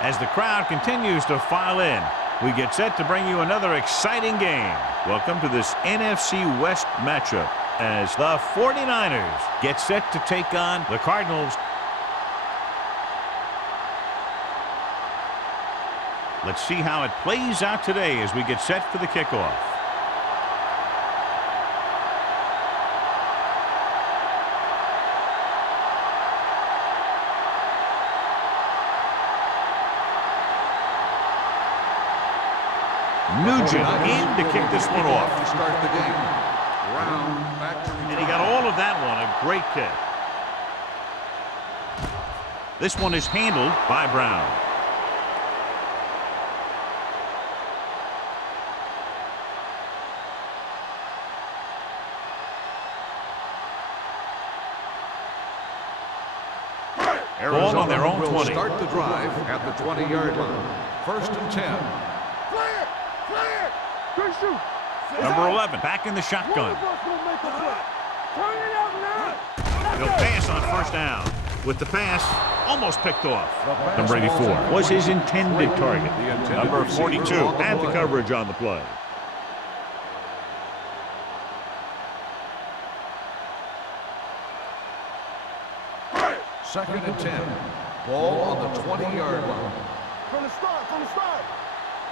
As the crowd continues to file in, we get set to bring you another exciting game. Welcome to this NFC West matchup as the 49ers get set to take on the Cardinals. Let's see how it plays out today as we get set for the kickoff. Nugent in to kick this one off. To start the game. And he got all of that one. A great kick. This one is handled by Brown. Ball on their own 20. Start the drive at the 20-yard line. 1st and 10. Number 11 back in the shotgun. He'll pass on 1st down. With the pass, almost picked off. Number 84 was his intended target. Number 42 had the coverage on the play. Second and 10. Ball on the 20-yard line. From the start.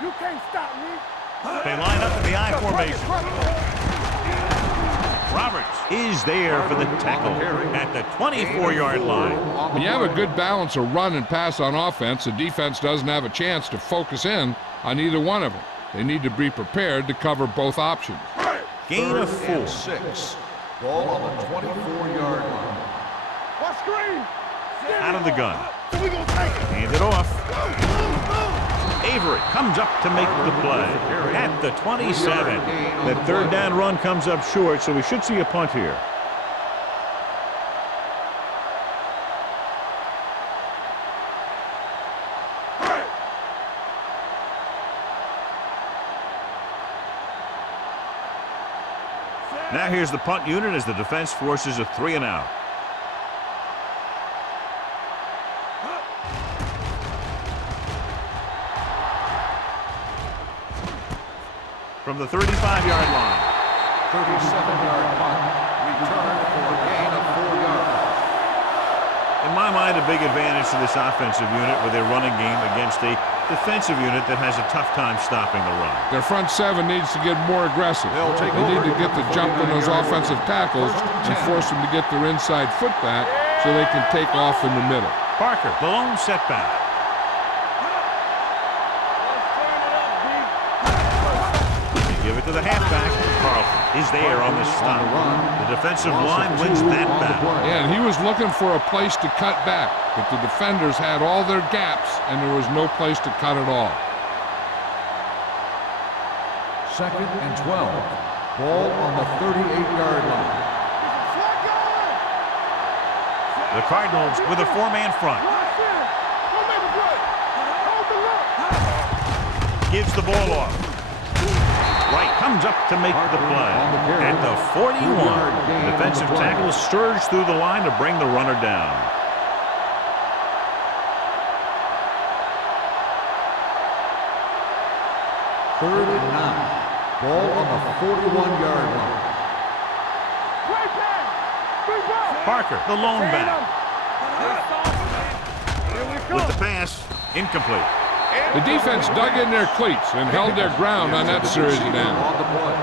You can't stop me. They line up in the I formation. Roberts is there for the tackle at the 24-yard line. When you have a good balance of run and pass on offense, the defense doesn't have a chance to focus in on either one of them. They need to be prepared to cover both options. Gain of 4. 6. Ball on the 24-yard line. What screen? Out of the gun. We gonna take it. Hand it off. Avery comes up to make the play at the 27. That 3rd down run comes up short, so we should see a punt here. Now here's the punt unit as the defense forces a 3 and out. From the 35-yard line. 37-yard punt. Return for a gain of 4 yards. In my mind, a big advantage to this offensive unit with their running game against a defensive unit that has a tough time stopping the run. Their front 7 needs to get more aggressive. They need to get the jump on those offensive tackles and force them to get their inside foot back so they can take off in the middle. Parker, the lone setback. Give it to the halfback. Carlton is there on the stop. The defensive line wins that battle. Yeah, and he was looking for a place to cut back, but the defenders had all their gaps, and there was no place to cut at all. 2nd and 12. Ball on the 38-yard line. The Cardinals with a 4-man front. Gives the ball off. Wright comes up to make the play at the 41. Defensive tackles surge through the line to bring the runner down. Third and 9. Ball on the 41-yard line. Parker, the lone back. With the pass, incomplete. The defense dug in their cleats and held their ground on that series of downs. On the play.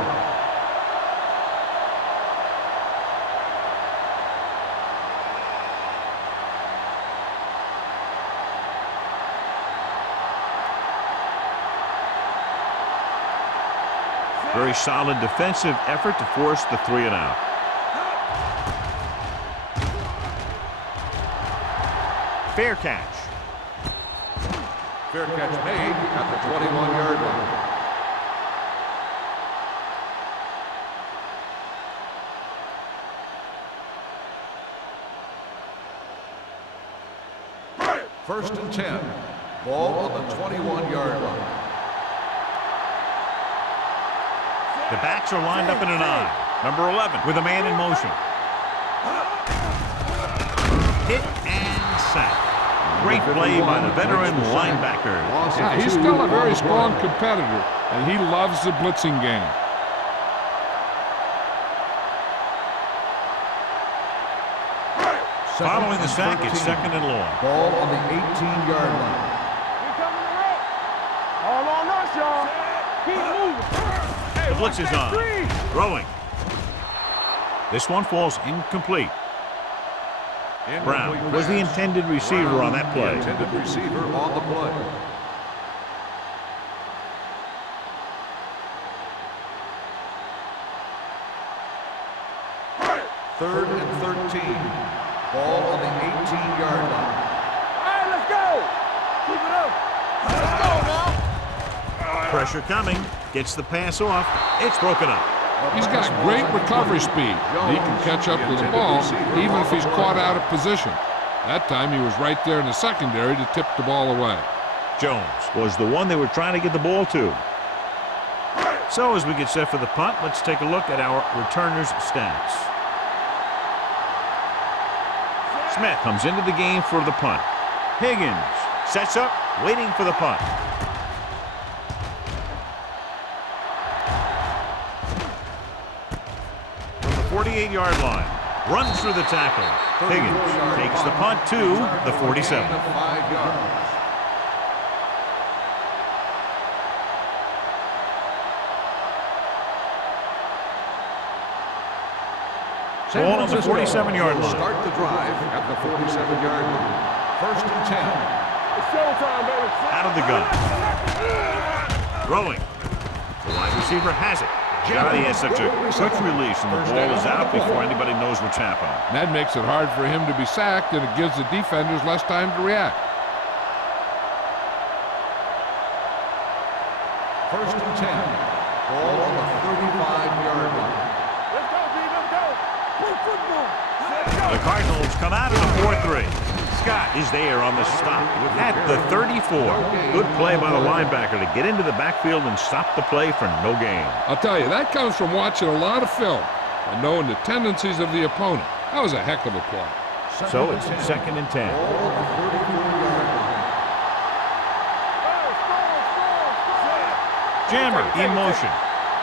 Very solid defensive effort to force the 3 and out. Fair catch. Fair catch made at the 21-yard line. First and 10. Ball on the 21-yard line. The backs are lined up in an I. Number 11 with a man in motion. Hit and sack. Great play by the veteran linebacker. Yeah, he's still a very strong competitor, and he loves the blitzing game. Following the sack, it's 2nd and long. Ball on the 18-yard line. Here coming the rope. All on us, y'all. Keep moving. The blitz is on. Throwing. This one falls incomplete. Brown was the intended receiver on that play. Intended receiver on the play. Third and 13. Ball on the 18-yard line. All right, let's go. Keep it up. Let's go now. Pressure coming. Gets the pass off. It's broken up. He's got great recovery speed. He can catch up to the ball even if he's caught out of position. That time he was right there in the secondary to tip the ball away. Jones was the one they were trying to get the ball to. So as we get set for the punt, let's take a look at our returners' stats. Smith comes into the game for the punt. Higgins sets up, waiting for the punt. From the 48-yard line, runs through the tackle. Higgins takes the punt to the 47. 5 yards. Ball on the 47-yard line. Start the drive at the 47-yard line. 1st and 10. It's showtime, baby. Out of the gun. Throwing. The wide receiver has it. God, he has such a quick release, and the ball is out before anybody knows what's happening. And that makes it hard for him to be sacked, and it gives the defenders less time to react. 1st and 10. Ball on the 35-yard line. Let's go, B. Let's go. Play football. Let's go. The Cardinals come out of the 4-3. Scott is there on the stop at the 34. Good play by the linebacker to get into the backfield and stop the play for no gain. I'll tell you, that comes from watching a lot of film and knowing the tendencies of the opponent. That was a heck of a play. So it's 2nd and 10. Ball on the 34-yard line. Jammer in motion.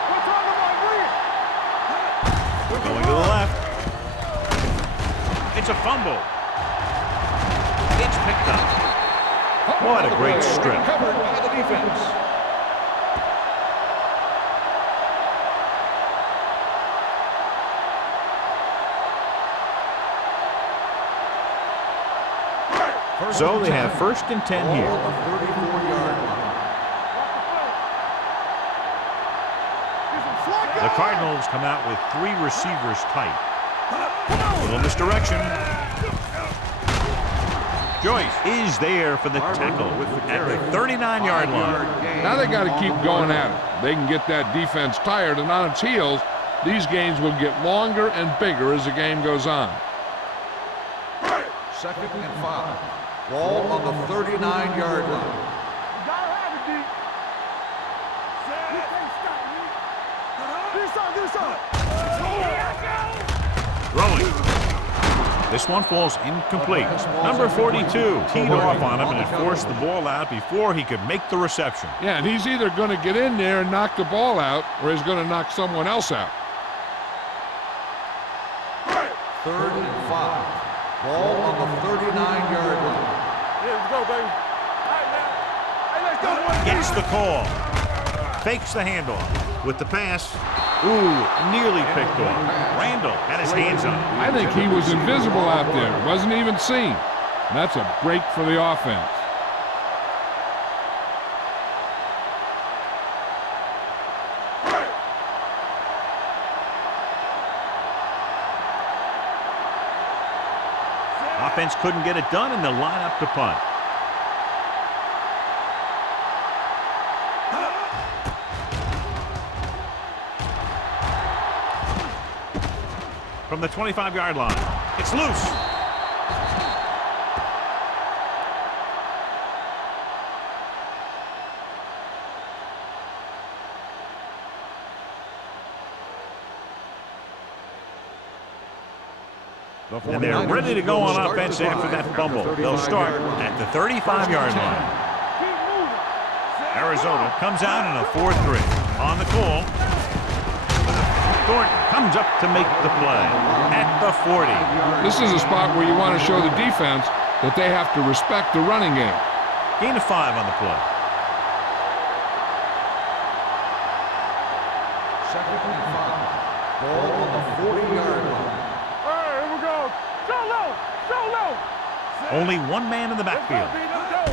We're talking about bring it. Going to the left. It's a fumble. It's picked up. What a great strip. Covered by the defense. So they have 1st and 10 here. Ball on the 34-yard line. The Cardinals come out with 3 receivers tight. Little misdirection. Joyce is there for the tackle at the 39-yard line. Now they got to keep going at it. They can get that defense tired and on its heels. These games will get longer and bigger as the game goes on. 2nd and 5. Ball on the 39-yard line. You gotta have it, D. You can't stop me. Do something. Throwing. This one falls incomplete. Number 42 teed off on him, and it forced the ball out before he could make the reception. Yeah, and he's either going to get in there and knock the ball out, or he's going to knock someone else out. 3rd and 5. Ball on the 39-yard line. Yeah, let's go, baby. All right, now. Hey, let's go. Gets the call. Fakes the handoff. With the pass. Ooh, nearly picked off. Randall had his hands on it. I think he was invisible out there. Wasn't even seen. And that's a break for the offense. Offense couldn't get it done, and they'll line up to punt. From the 25-yard line, it's loose. And they're ready to go on offense after that fumble. They'll start at the 35-yard line. Arizona comes out in a 4-3. On the call, Thornton comes up to make the play at the 40. This is a spot where you want to show the defense that they have to respect the running game. Gain of 5 on the play. Second and 5. Ball on the 40-yard line. Here we go. So low. So low. Only one man in the backfield.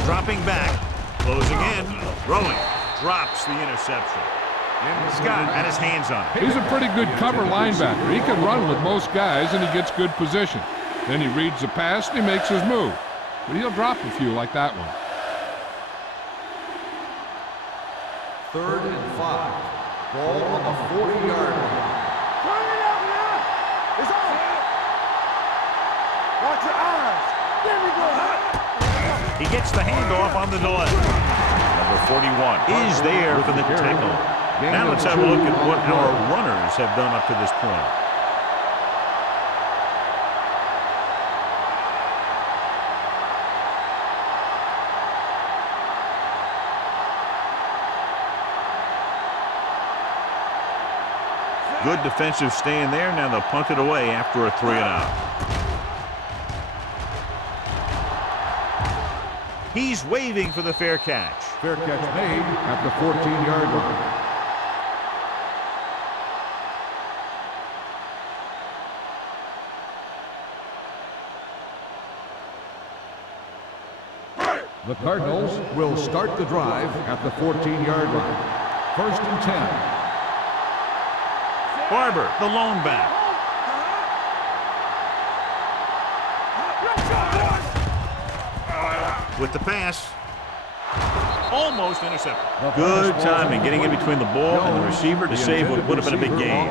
Dropping back. Closing in. Throwing. Drops the interception. Scott had his hands on it. He's a pretty good cover linebacker. He can run with most guys, and he gets good position. Then he reads the pass, and he makes his move. But he'll drop a few like that one. Third and 5. Ball on the 40-yard line. Turn it up now. It's on. Watch your eyes. There we go. He gets the handoff on the delay. Number 41 is there for the tackle. Now let's have a look at what our runners have done up to this point. Good defensive stand there. Now they'll punt it away after a 3-and-out. He's waving for the fair catch. Fair catch made at the 14-yard line. The Cardinals will start the drive at the 14-yard line. First and 10. Barber, the lone back. With the pass. Almost intercepted. Good timing, getting in between the ball and the receiver to save what would have been a big gain.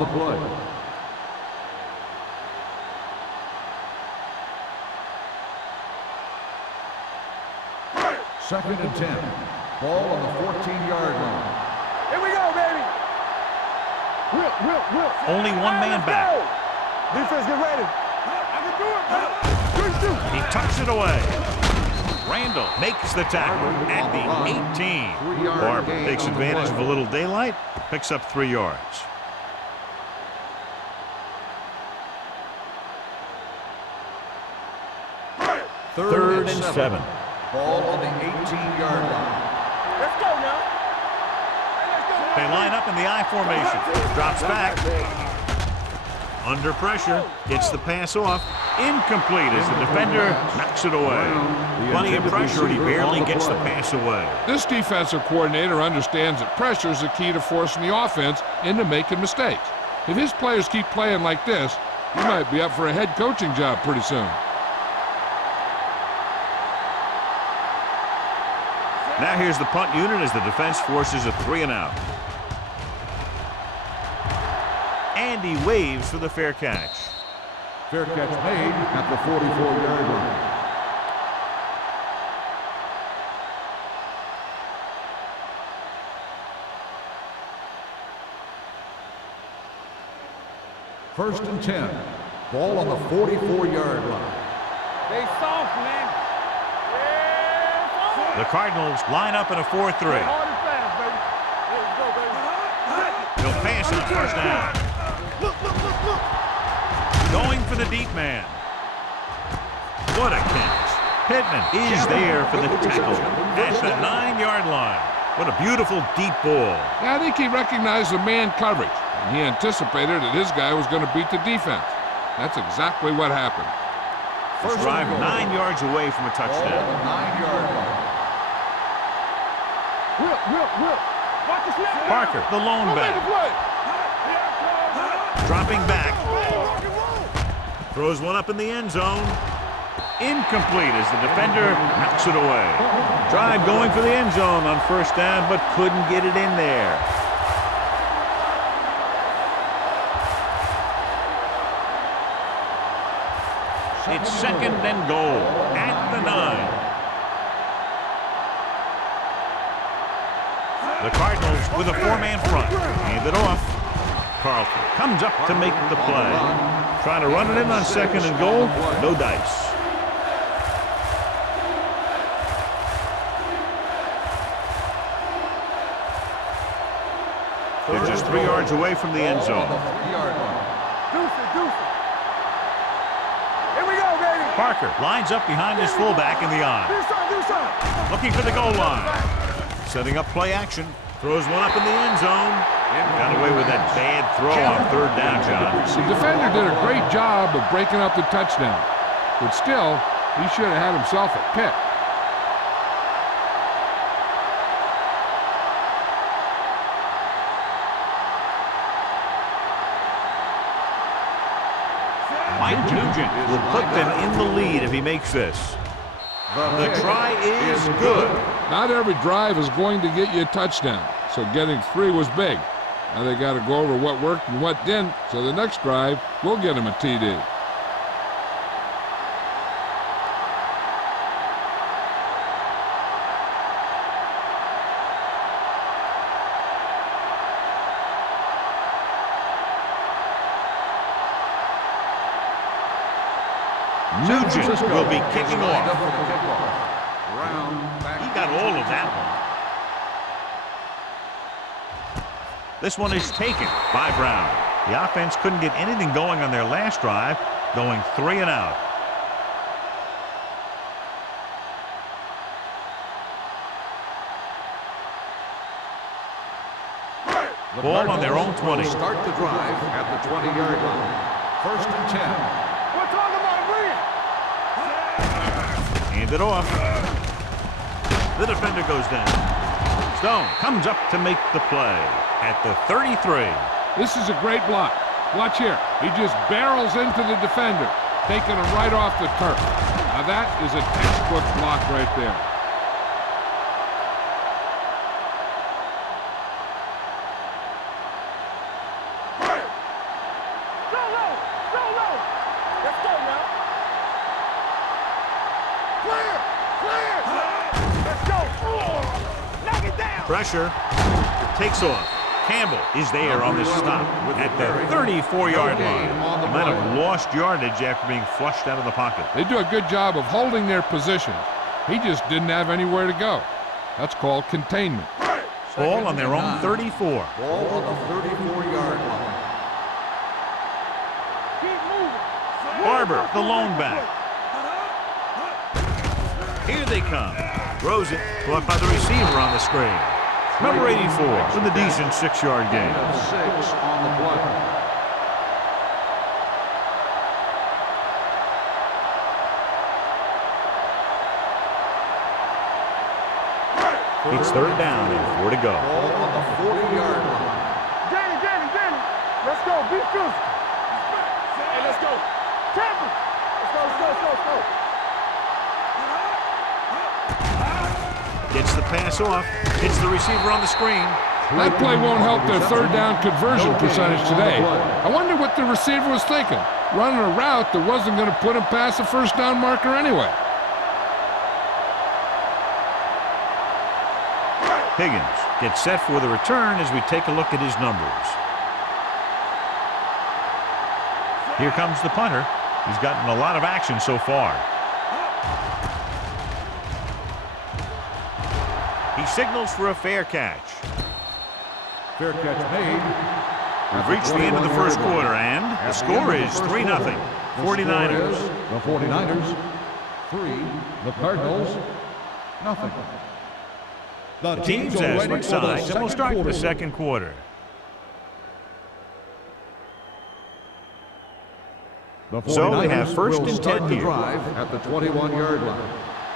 Second and 10. Ball on the 14-yard line. Here we go, baby. Whip. Only one man back. Defense, get ready. I can do it, man. He tucks it away. Randall makes the tackle at the 18. Barber takes advantage of a little daylight, picks up 3 yards. Third and 7. Ball on the 18-yard line. Let's go now. They line up in the I formation. Drops back. Under pressure. Gets the pass off. Incomplete as the defender knocks it away. Plenty of pressure, and he barely gets the pass away. This defensive coordinator understands that pressure is the key to forcing the offense into making mistakes. If his players keep playing like this, he might be up for a head coaching job pretty soon. Now here's the punt unit as the defense forces a 3-and-out. And he waves for the fair catch. Fair catch made at the 44-yard line. First and 10. Ball on the 44-yard line. They soft, man. The Cardinals line up in a 4-3. Hard and fast, baby. Let's go, baby. He'll pass on first down. Look. Going for the deep man. What a catch. Pittman is there for the tackle at the 9-yard line. What a beautiful deep ball. Yeah, I think he recognized the man coverage, and he anticipated that his guy was going to beat the defense. That's exactly what happened. First drive 9 yards away from a touchdown. Ball on the 9-yard line. Whip. Watch the snap. Parker, the lone back. Dropping back. Throws one up in the end zone. Incomplete as the defender knocks it away. Drive going for the end zone on first down, but couldn't get it in there. It's second and goal at the 9. The Cardinals with a 4-man front. Hand it off. Carlton comes up to make the play. Trying to run it in on 2nd and goal. No dice. They're just 3 yards away from the end zone. Here we go, baby. Parker lines up behind his fullback in the eye. Looking for the goal line. Setting up play action. Throws one up in the end zone. Got away with that bad throw on 3rd down, John. The defender did a great job of breaking up the touchdown. But still, he should have had himself a pick. Mike Nugent will put them in the lead if he makes this. The try is good. Not every drive is going to get you a touchdown, so getting 3 was big. Now they got to go over what worked and what didn't, so the next drive will get him a TD. Nugent will be kicking off. He got all of that one. This one is taken by Brown. The offense couldn't get anything going on their last drive, going 3 and out. Ball on their own 20. Start the drive at the 20-yard line. 1st and 10. We're talking about it. Hand it off. The defender goes down. Stone comes up to make the play at the 33. This is a great block. Watch here. He just barrels into the defender, taking him right off the turf. Now that is a textbook block right there. Let's go now. Clear. Let's go. Knock it down. Pressure. Takes off. Campbell is there on the stop at the 34-yard line. He might have lost yardage after being flushed out of the pocket. They do a good job of holding their position. He just didn't have anywhere to go. That's called containment. Ball on their own 34. Ball on the 34-yard line. Keep moving. Barber, the lone back. Here they come. Throws it. Caught by the receiver on the screen. Number 84 with a decent 6-yard gain. 6 on the play. It's 3rd down and 4 to go. Ball on the 40-yard line. Danny. Let's go. Be physical. Hey, let's go. Temple. Let's go. Gets the pass off. Hits the receiver on the screen. That play won't help their 3rd down conversion percentage today. I wonder what the receiver was thinking. Running a route that wasn't going to put him past the 1st down marker anyway. Higgins gets set for the return as we take a look at his numbers. Here comes the punter. He's gotten a lot of action so far. He signals for a fair catch. Fair catch made. We've reached the end of the 1st quarter, and the score is 3-0. 49ers. The 49ers 3, the Cardinals nothing. The teams as switch sides, and we'll start the 2nd quarter. So they have 1st and 10 here. Drive at the 21-yard line.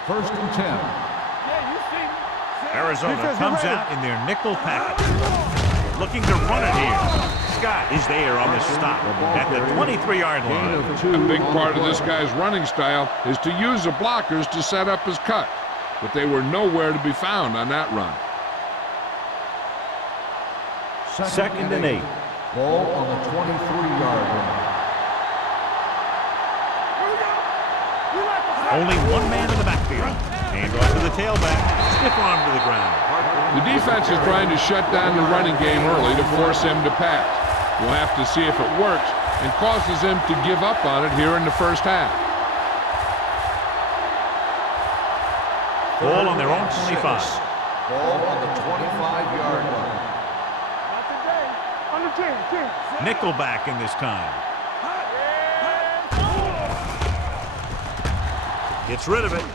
1st and 10. Arizona comes out in their nickel package. Looking to run it here. Scott is there on the stop at the 23-yard line. A big part of this guy's running style is to use the blockers to set up his cut. But they were nowhere to be found on that run. 2nd and 8. Ball on the 23-yard line. Only one man in the backfield. Hand off to the tailback. Stiff arm to the ground. The defense is trying to shut down the running game early to force him to pass. We'll have to see if it works and causes them to give up on it here in the first half. Ball on their own 25. Ball on the 25-yard line. Not today. On the 10. Nickelback in this time. Gets rid of it.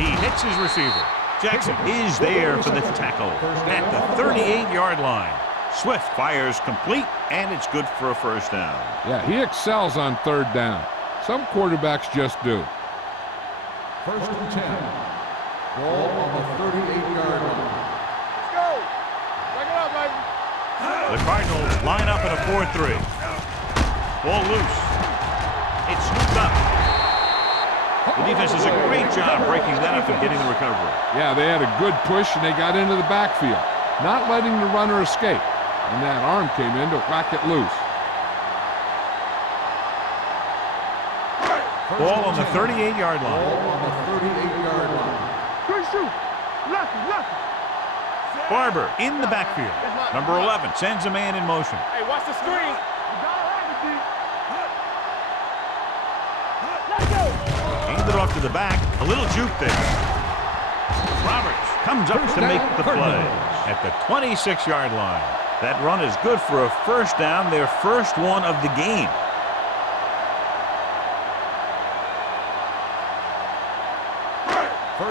He hits his receiver. Jackson is there for the tackle at the 38-yard line. Swift fires complete, and it's good for a first down. Yeah, he excels on third down. Some quarterbacks just do. First and 10. Ball on the 38-yard line. Let's go. Back it up, baby. The Cardinals line up in a 4-3. Ball loose. It's scooped up. The defense does a great job breaking that up and getting the recovery. Yeah, they had a good push, and they got into the backfield, not letting the runner escape. And that arm came in to whack it loose. Ball on the 38-yard line. Ball on the 38-yard line. Good shoot. Lucky. Barber in the backfield. Number 11 sends a man in motion. Hey, watch the screen. You gotta have it, D. Let's go. Handed off to the back. A little juke there. Roberts comes up to make the play at the 26-yard line. That run is good for a first down, their first one of the game.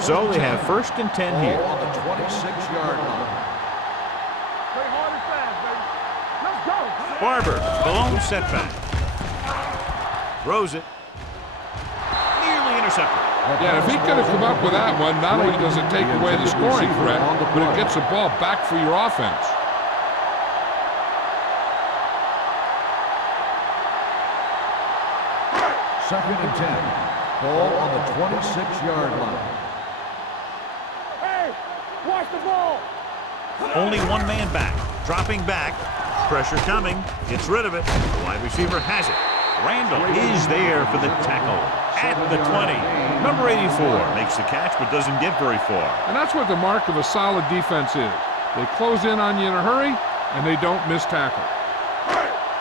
So they have first and 10 here. Ball on the 26-yard line. Play hard and fast, baby. Let's go. Barber, the lone setback. Throws it. Nearly intercepted. Yeah, if he could have come up with that one, not only does it take away the scoring threat, but it gets the ball back for your offense. Second and 10. Ball on the 26-yard line. Hey, watch the ball. Only one man back. Dropping back. Pressure coming. Gets rid of it. The wide receiver has it. Randall is there for the tackle at the 20. Number 84 makes the catch but doesn't get very far. And that's what the mark of a solid defense is. They close in on you in a hurry, and they don't miss tackle.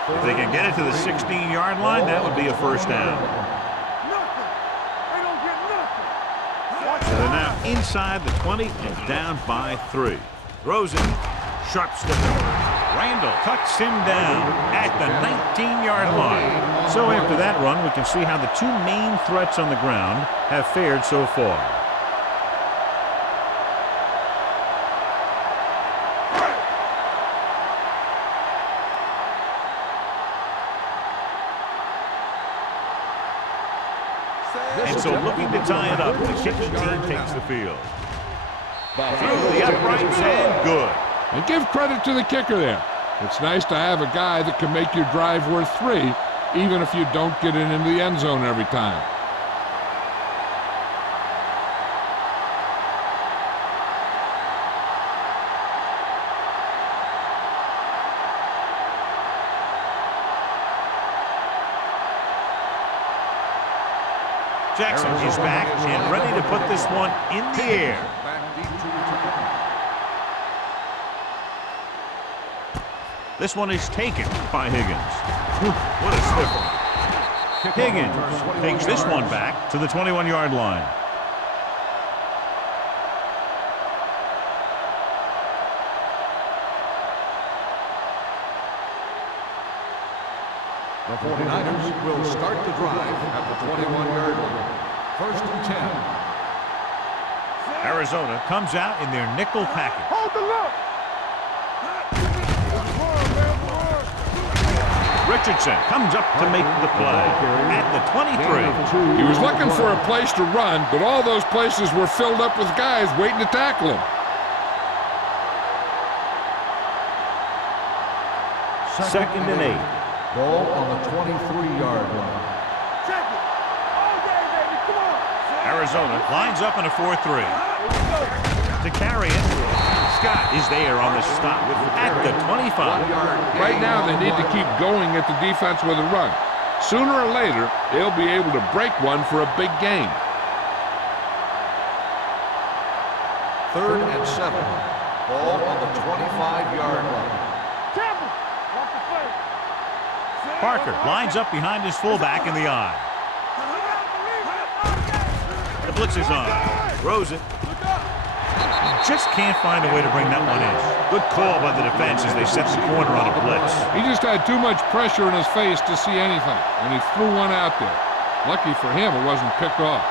If they can get it to the 16-yard line, that would be a first down. Nothing. They don't get nothing. So they're now inside the 20 and down by 3. Throws it. Sharp step. Randall cuts him down at the 19-yard line. So after that run, we can see how the two main threats on the ground have fared so far. And so looking to tie it up, the kicking team takes the field. Through the uprights and good. And give credit to the kicker there. It's nice to have a guy that can make your drive worth 3, even if you don't get it into the end zone every time. Jackson is back and ready to put this one in the air. Back deep to return. This one is taken by Higgins. What a stiffer. Higgins takes this one back to the 21-yard line. The 49ers will start the drive at the 21-yard line. First and 10. Arizona comes out in their nickel package. Hold the look. Richardson comes up to make the play at the 23. He was looking for a place to run, but all those places were filled up with guys waiting to tackle him. Second and 8. Ball on the 23-yard line. Check it. All day, baby. Come on. Arizona lines up in a 4-3. To carry it, Scott is there on the stop at the 25. Right now, they need to keep going at the defense with a run. Sooner or later, they'll be able to break one for a big gain. Third and 7. Ball on the 25-yard line. Tampa. Watch the play. Parker lines up behind his fullback in the eye. The blitz is on. Throws it. Just can't find a way to bring that one in. Good call by the defense as they set the corner on a blitz. He just had too much pressure in his face to see anything, and he threw one out there. Lucky for him, it wasn't picked off.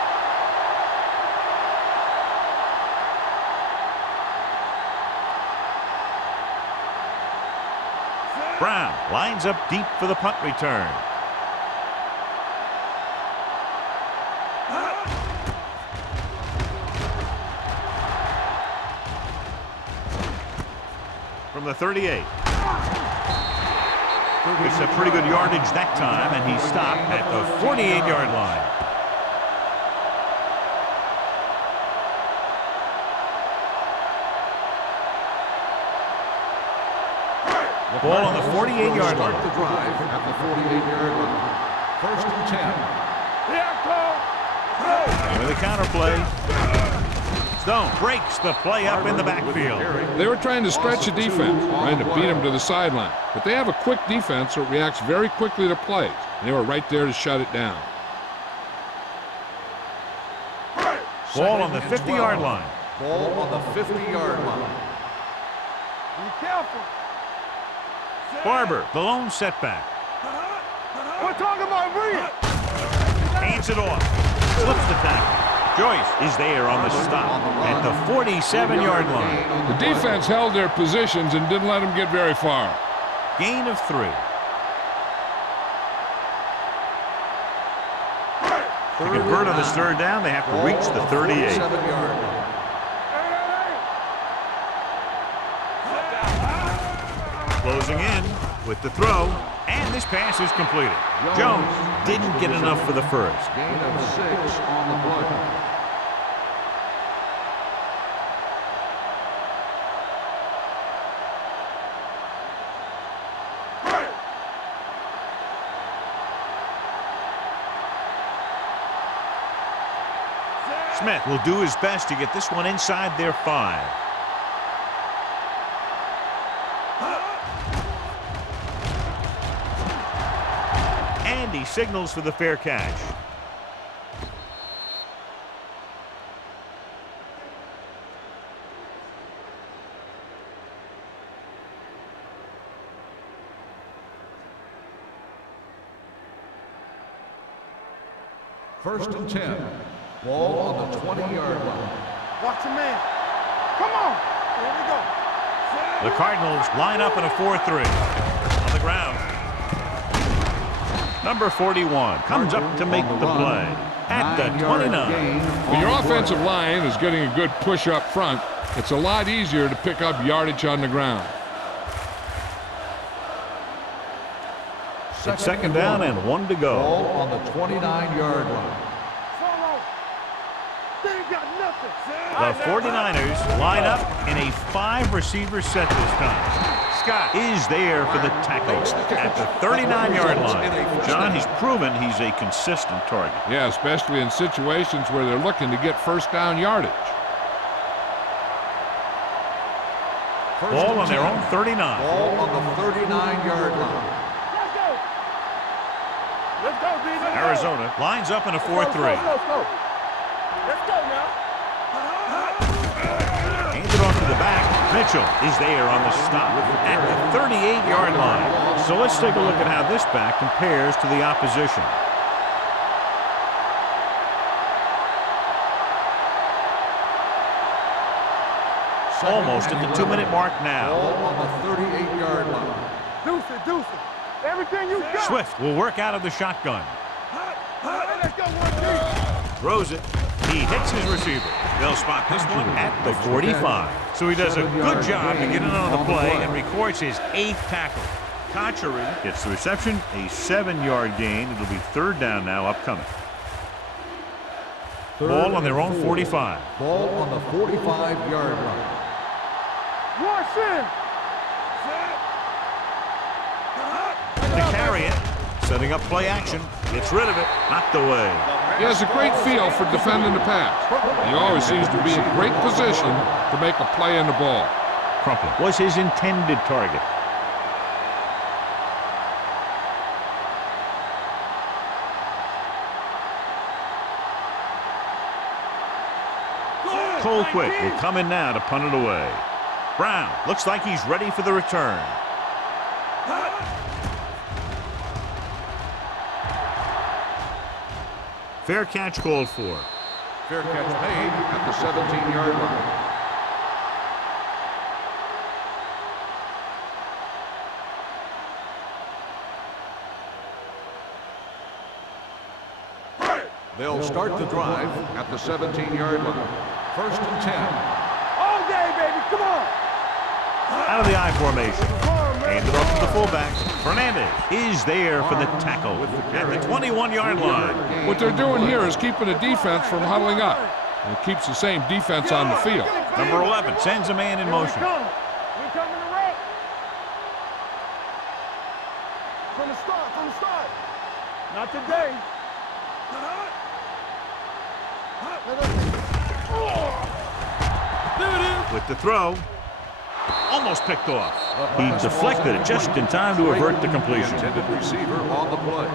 Brown lines up deep for the punt return. From the 38. It's a pretty good yardage that time, and he stopped at the 48-yard line. Ball on the 48-yard line. Start the drive at the 48-yard line. First and 10. With a counter play. Stone breaks the play up in the backfield. They were trying to stretch the defense, trying to beat him to the sideline. But they have a quick defense that reacts very quickly to plays. And they were right there to shut it down. Ball on the 50-yard line. Ball on the 50-yard line. Be careful. Barber, the lone setback. We're talking about real. Hands it off. Slips the tackle. Joyce is there on the stop at the 47-yard line. The defense held their positions and didn't let them get very far. Gain of 3. To convert on this third down, they have to reach the 38. Closing in with the throw, and this pass is completed. Jones didn't get enough for the first. Gain of 6 on the play. Smith will do his best to get this one inside their 5. And he signals for the fair catch. First and 10. Ball on the 20-yard line. Watch your man. Come on. Here we go. The Cardinals line up in a 4-3. On the ground. Number 41 comes up to make the play at the 29. When your offensive line is getting a good push up front, it's a lot easier to pick up yardage on the ground. It's second down and 1 to go. Ball on the 29-yard line. They ain't got nothing. The 49ers line up in a 5-receiver set this time. Scott is there for the tackle at the 39-yard line. John, he's proven he's a consistent target. Yeah, especially in situations where they're looking to get first down yardage. Ball on their own 39. Ball on the 39-yard line. Let's go. Let's go, DJ. Arizona lines up in a 4-3. Let's go. Let's go now. Hands it off to the back. Mitchell is there on the stop at the 38-yard line. So let's take a look at how this back compares to the opposition. Almost at the 2-minute mark now. Ball on the 38-yard line. Deuce it. Everything you got. Swift will work out of the shotgun. Let's go, 1-2. Throws it. He hits his receiver. They'll spot this one at the 45. So he does a good job to get in on the play and records his 8th tackle. Conchery gets the reception, a 7-yard gain. It'll be third down now upcoming. Ball on their own 45. Ball on the 45-yard line. Rush in. To carry it, setting up play action. Gets rid of it, knocked away. He has a great feel for defending the pass. He always seems to be in great position to make a play in the ball. Crumpler was his intended target. Colquitt will come in now to punt it away. Brown looks like he's ready for the return. Fair catch called for. Fair catch made at the 17-yard line. They'll start the drive at the 17-yard line. 1st and 10. All day, baby. Come on. Out of the I formation. Handed off to the fullback. Fernandez is there for the tackle at the 21-yard line. What they're doing here is keeping the defense from huddling up. And it keeps the same defense on the field. Number 11 sends a man in motion. We coming to wreck. From the start. Not today. With the throw. Almost picked off. He deflected it just in time to avert the completion. Intended receiver on the play.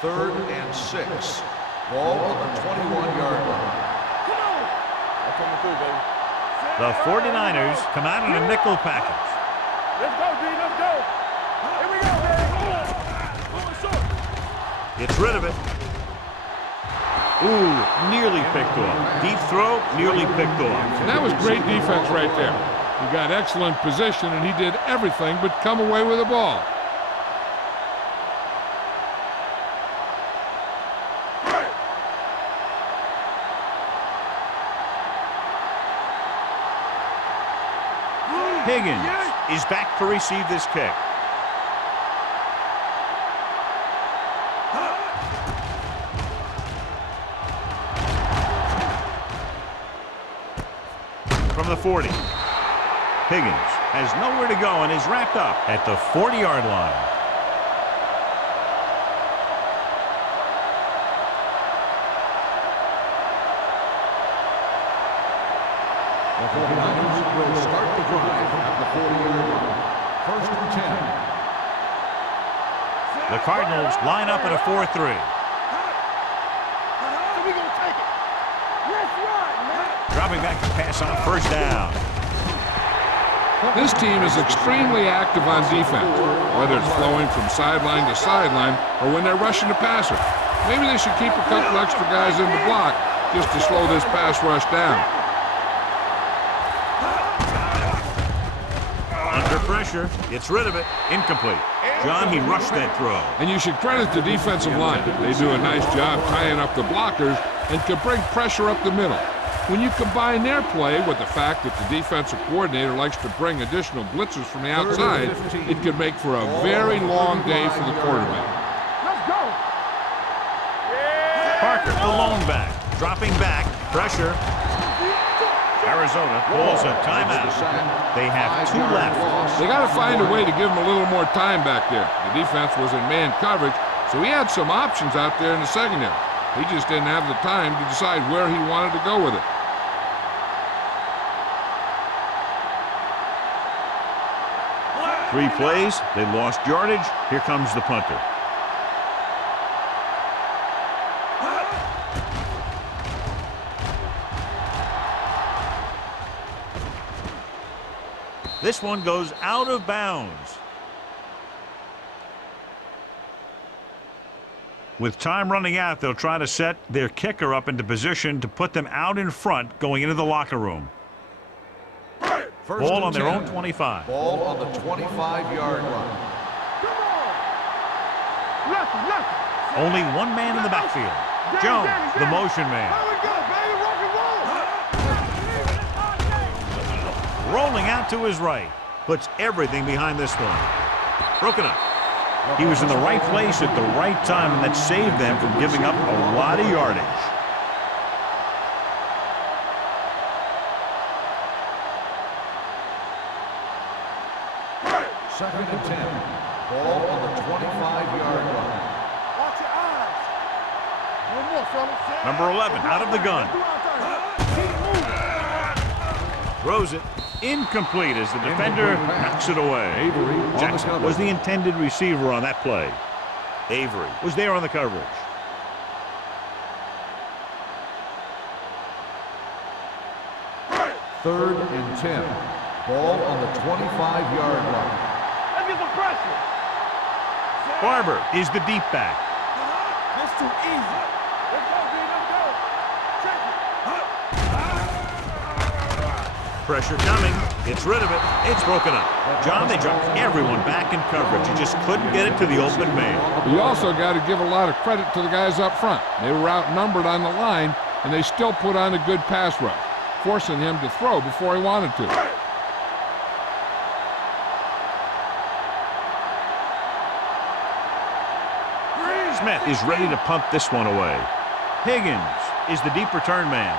Third and 6. Ball on the 21-yard line. Come on. I'm coming through, baby. The 49ers come out in a nickel package. Let's go, D. Let's go. Here we go, baby. Going short. Gets rid of it. Ooh, nearly picked off. Deep throw, nearly picked off. And that was great defense right there. He got excellent position, and he did everything but come away with the ball. Higgins is back to receive this kick. From the 40. Higgins has nowhere to go and is wrapped up at the 40-yard line. The 49ers will start the drive at the 40-yard line. 1st and 10. The Cardinals line up in a 4-3. So we gonna take it. Let's run, man. Dropping back to pass on 1st down. This team is extremely active on defense, whether it's flowing from sideline to sideline or when they're rushing the passer. Maybe they should keep a couple extra guys in the block just to slow this pass rush down. Under pressure, gets rid of it. Incomplete. John, he rushed that throw. And you should credit the defensive line. They do a nice job tying up the blockers and can bring pressure up the middle. When you combine their play with the fact that the defensive coordinator likes to bring additional blitzers from the outside, it can make for a very long day for the quarterback. Let's go. Parker, the lone back. Dropping back. Pressure. Arizona pulls a timeout. They have 2 left. They got to find a way to give him a little more time back there. The defense was in man coverage, so he had some options out there in the secondary. He just didn't have the time to decide where he wanted to go with it. Three plays, they lost yardage. Here comes the punter. This one goes out of bounds. With time running out, they'll try to set their kicker up into position to put them out in front going into the locker room. Ball on their own 25. Ball on the 25-yard line. Come on. Left. Only one man in the backfield. Jones, the motion man. There we go, baby. Rock and roll. Rolling out to his right. Puts everything behind this one. Broken up. He was in the right place at the right time, and that saved them from giving up a lot of yardage. Second and 10. Ball on the 25-yard line. Watch your eyes. One more, fellas. Number 11 out of the gun. Throws it Incomplete as the defender knocks it away. Avery on the Jackson cover. was the intended receiver on that play. Avery was there on the coverage. Third and 10. Ball on the 25-yard line. Let's get some pressure. Barber is the deep back. That's too easy. Let's go, B. Let's go. Check it. Pressure coming. Gets rid of it. It's broken up. John, they dropped everyone back in coverage. You just couldn't get it to the open man. You also got to give a lot of credit to the guys up front. They were outnumbered on the line, and they still put on a good pass rush, forcing him to throw before he wanted to. Smith is ready to punt this one away. Higgins is the deep return man.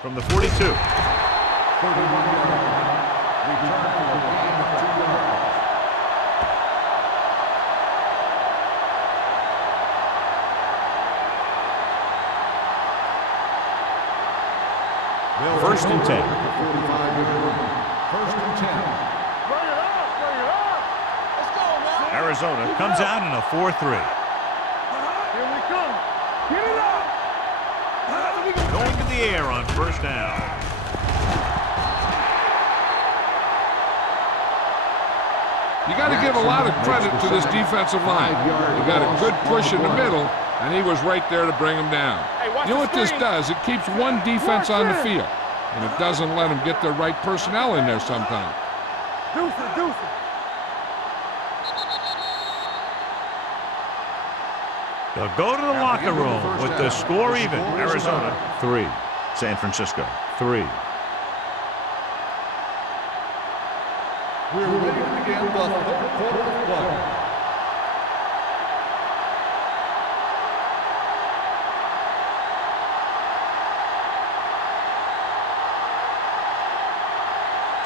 From the 42. 31 yard line. Return for a gain of 2 yards. First and 10. 45-yard line. First and 10. Bring it up. Bring it up. Let's go, man. Arizona comes out in a 4-3. Here we come. Get it up. Going to the air on first down. You got to give a lot of credit to this defensive line. He got a good push in the middle, and he was right there to bring him down. You know what this does? It keeps one defense on the field, and it doesn't let them get the right personnel in there sometimes. Deuce it, deuce it. They'll go to the locker room with the score even. Arizona 3, San Francisco 3. We're ready to begin the third quarter of play.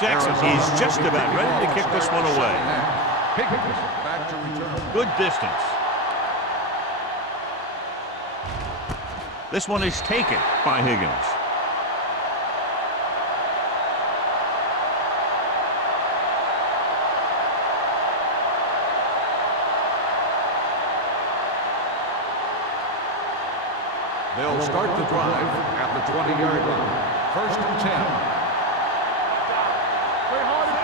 Jackson is just about ready to kick this one away. Higgins back to return. Good distance. This one is taken by Higgins. They'll start the drive at the 20-yard line. First and 10.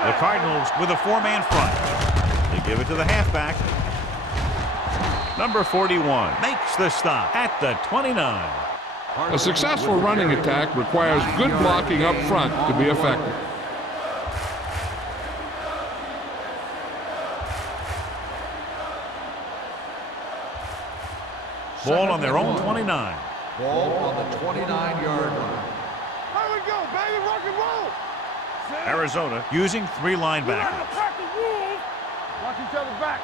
The Cardinals with a 4-man front. They give it to the halfback. Number 41 makes the stop at the 29. A successful running attack requires good blocking up front to be effective. Ball on their own 29. Ball on the 29-yard line. Here we go, baby. Rock and roll. Arizona using 3 linebackers. Attack the wolves. Watch each other back.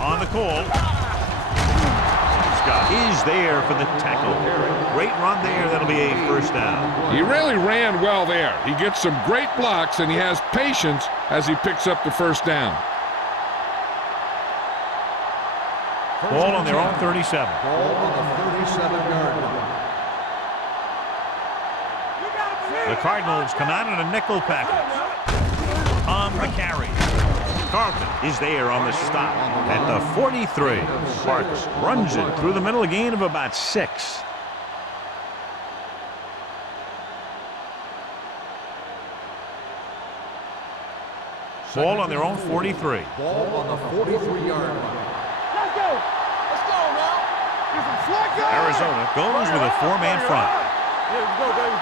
On the call. Scott is there for the tackle. Great run there. That'll be a first down. He really ran well there. He gets some great blocks, and he has patience as he picks up the first down. Ball on their own 37. Ball on the 37-yard line. The Cardinals come out in a nickel package. On the carry. Carlton is there on the stop at the 43. Parks runs it through the middle, a gain of about 6. Ball on their own 43. Ball on the 43-yard line. Let's go. Let's go now. Get some slack guys. Arizona goes with a 4-man front. Here we go, baby.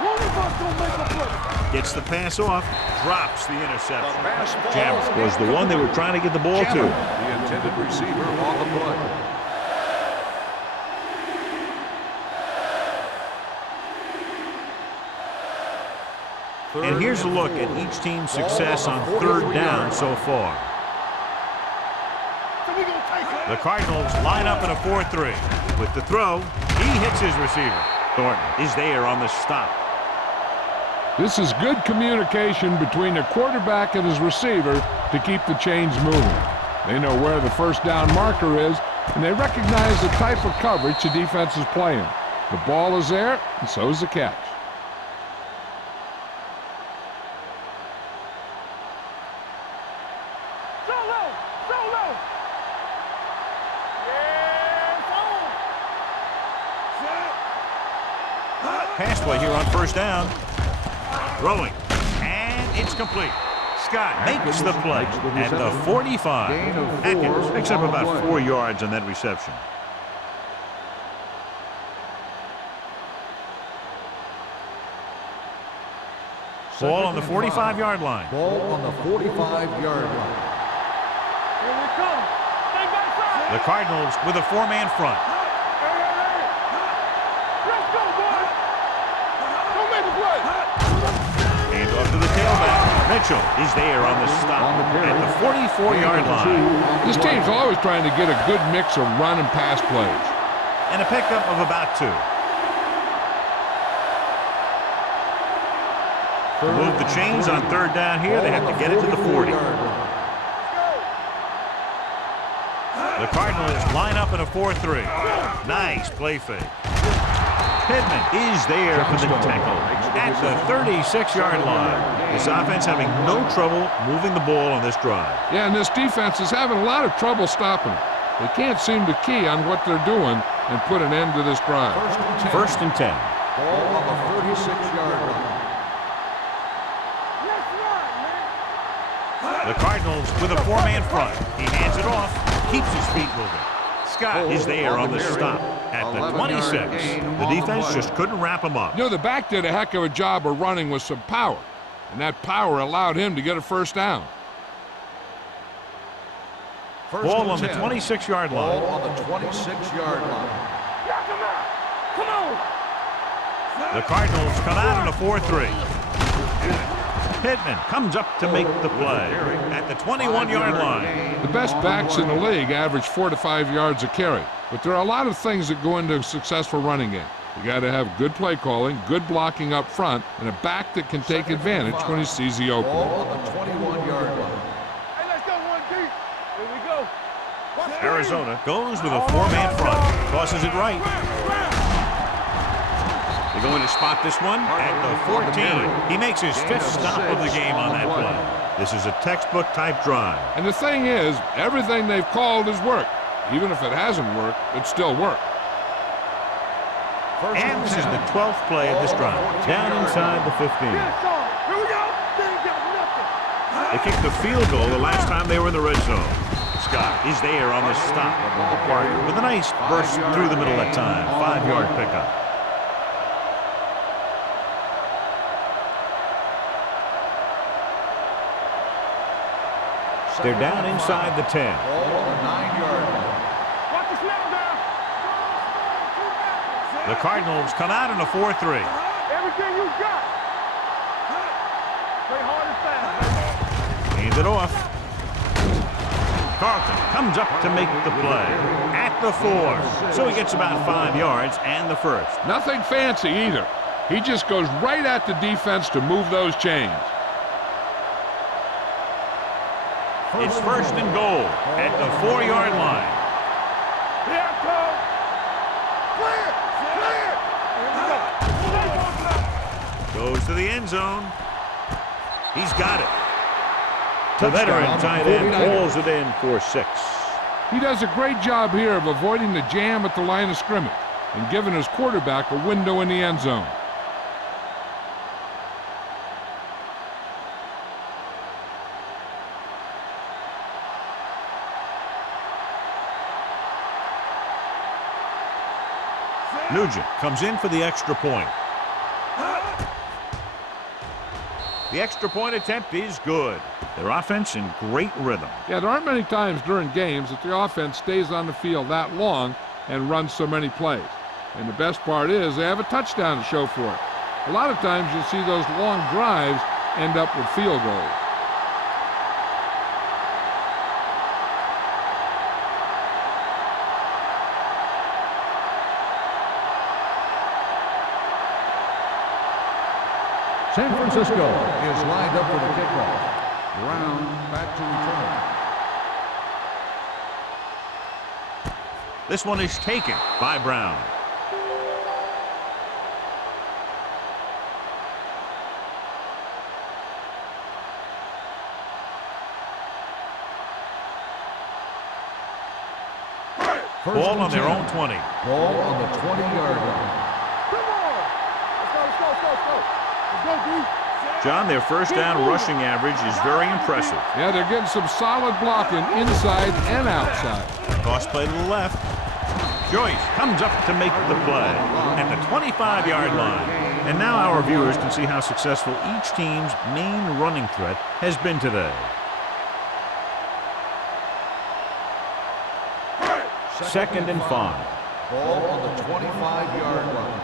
One of us gonna make a play. Gets the pass off, drops the interception. Jammer was the one they were trying to get the ball to. The intended receiver on the play. And here's a look at each team's success on third down so far. So we gonna take it. The Cardinals line up in a 4-3. With the throw, he hits his receiver. Thornton is there on the stop. This is good communication between the quarterback and his receiver to keep the chains moving. They know where the first down marker is, and they recognize the type of coverage the defense is playing. The ball is there, and so is the catch. Pass play here on first down. Throwing. And it's complete. Scott makes the play at the 45. Atkins picks up about 4 yards on that reception. Ball on the 45-yard line. Ball on the 45-yard line. Here we come. Stay back side. The Cardinals with a 4-man front. Let's go, boys. Don't make a play. Hand off to the tailback. Mitchell is there on the stop at the 44-yard line. This team's always trying to get a good mix of run and pass plays. And a pickup of about 2. To move the chains on third down here, they have to get it to the 40. The Cardinals line up in a 4-3. Nice play fake. Pittman is there for the tackle at the 36-yard line. This offense having no trouble moving the ball on this drive. Yeah, and this defense is having a lot of trouble stopping it. They can't seem to key on what they're doing and put an end to this drive. First and 10. Ball on the 36-yard line. The Cardinals with a 4-man front. He hands it off, keeps his feet moving. Scott is there on the stop at the 26. The defense just couldn't wrap him up. You know, the back did a heck of a job of running with some power, and that power allowed him to get a first down. Ball on the 26-yard line. Ball on the 26-yard line. Come on. The Cardinals come out in a 4-3. Pittman comes up to make the play at the 21-yard line. The best backs in the league average 4 to 5 yards a carry, but there are a lot of things that go into a successful running game. You got to have good play calling, good blocking up front, and a back that can take advantage when he sees the opening. Ball on the 21-yard line. Hey, let's go one deep. Here we go. Arizona goes with a 4-man front. Tosses it right. They're going to spot this one at the 14. He makes his 5th stop of the game on that play. This is a textbook type drive. And the thing is, everything they've called has worked. Even if it hasn't worked, it still worked. And this is the 12th play of this drive. Down inside the 15. Here we go. They ain't got nothing. They kicked the field goal the last time they were in the red zone. Scott is there on the stop with a nice burst through the middle that time. 5-yard pickup. They're down inside the 10. Ball on the 9-yard line. Watch the snap down. The Cardinals come out in a 4-3. Everything you got. Play hard and fast. Hands it off. Carlton comes up to make the play at the 4. So he gets about 5 yards and the first. Nothing fancy either. He just goes right at the defense to move those chains. It's first and goal at the 4-yard line. Here it comes. Clear. Here we go. Goes to the end zone. He's got it. The veteran tight end pulls it in for 6. He does a great job here of avoiding the jam at the line of scrimmage and giving his quarterback a window in the end zone. Nugent comes in for the extra point. The extra point attempt is good. Their offense in great rhythm. Yeah, there aren't many times during games that the offense stays on the field that long and runs so many plays. And the best part is they have a touchdown to show for it. A lot of times you'll see those long drives end up with field goals. San Francisco is lined up for the kickoff. Brown back to return. This one is taken by Brown. Ball on their own 20. Ball on the 20-yard line. Come on. Let's go. Let's go, D. John, their first down rushing average is very impressive. Yeah, they're getting some solid blocking inside and outside. Toss play to the left. Joyce comes up to make the play at the 25-yard line. And now our viewers can see how successful each team's main running threat has been today. Second and 5. Ball on the 25-yard line.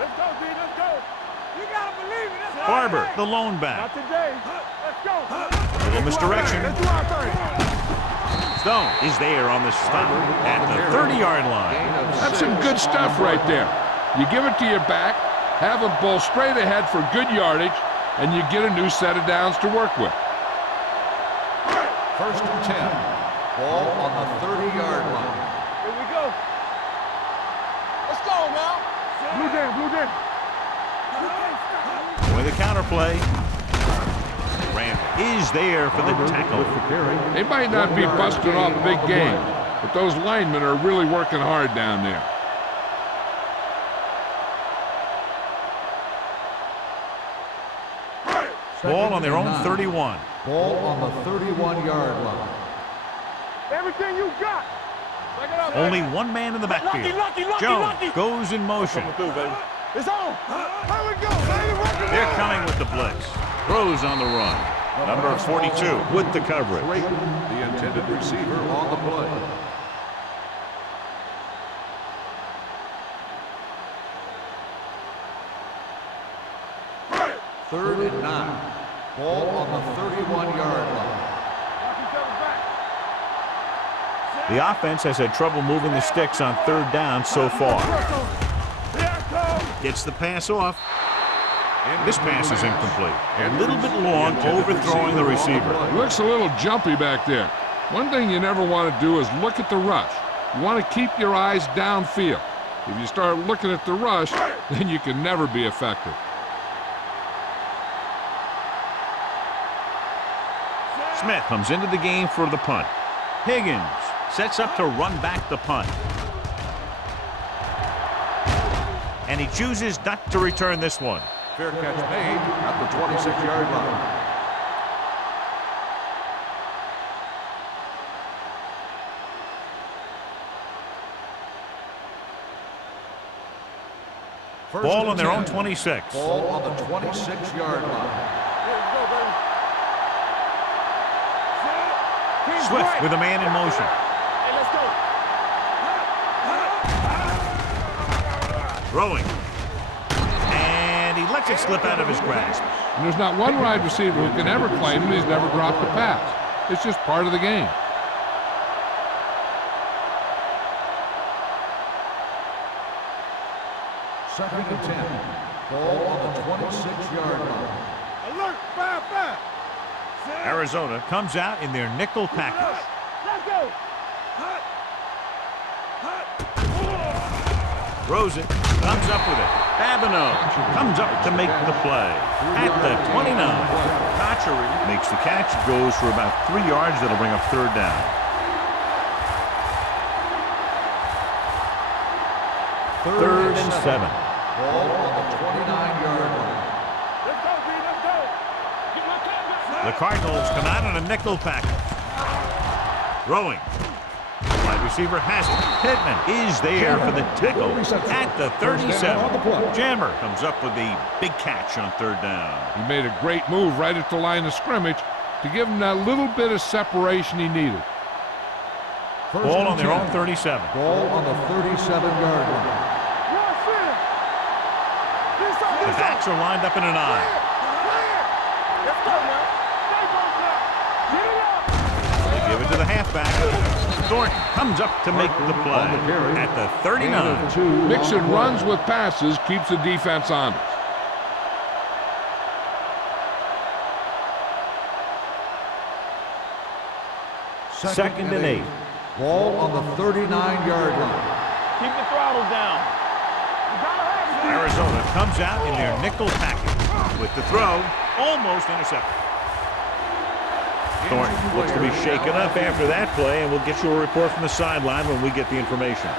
Let's go, D. Let's go. You gotta believe it. Let's go. Barber, the lone back. Not today. Let's go. Little misdirection. Let's do our thing. Stone is there on the stop at the 30-yard line. That's some good stuff right there. You give it to your back, have him pull straight ahead for good yardage, and you get a new set of downs to work with. First and 10. Ball on the 30-yard line. Here we go. Let's go now. Blue down. With the counter play. Randall is there for the tackle. They might not be busting off a big game, but those linemen are really working hard down there. Ball on their own 31. Ball on the 31-yard line. Everything you got. Back it up, Only one man in the backfield. Jones goes in motion. It's on. Here we go, baby. They're coming with the blitz. Throws on the run. Number 42 with the coverage. The intended receiver on the play. Third and 9. Ball on the 31-yard line. The offense has had trouble moving the sticks on third down so far. Gets the pass off. This pass is incomplete. A little bit long, overthrowing the receiver. He looks a little jumpy back there. One thing you never want to do is look at the rush. You want to keep your eyes downfield. If you start looking at the rush, then you can never be effective. Smith comes into the game for the punt. Higgins sets up to run back the punt. And he chooses not to return this one. Fair catch made at the 26-yard line. Ball on their own 26. Ball on the 26-yard line. Swift with a man in motion. Hey, let's go. Throwing. And he lets it slip out of his grasp. And there's not one wide receiver who can ever claim that he's never dropped a pass. It's just part of the game. Second and 10. Ball on the 26-yard line. Alert, 5-5. Arizona comes out in their nickel package. Let's go. Throws it, comes up with it. Babineau comes up to make the play. At the 29, Kochery makes the catch. It goes for about 3 yards. That'll bring up third down. Third and 7. Ball on the 29-yard line. Let's go, D. Let's go. Get my cat back. The Cardinals come out in a nickel package. Throwing. Wide receiver has it. Pittman is there for the tackle at the 37. Jammer comes up with a big catch on third down. He made a great move right at the line of scrimmage to give him that little bit of separation he needed. Ball on their own 37. Ball on the 37-yard line. The backs are lined up in an eye. Let's go now. They give it to the halfback. Thornton comes up to make the play at the 39. Mixing runs with passes keeps the defense honest. 2nd and 8. Ball on the 39-yard line. Keep the throttle down. Arizona comes out in their nickel package with the throw, almost intercepted. Thornton looks to be shaken up after that play, and we'll get you a report from the sideline when we get the information.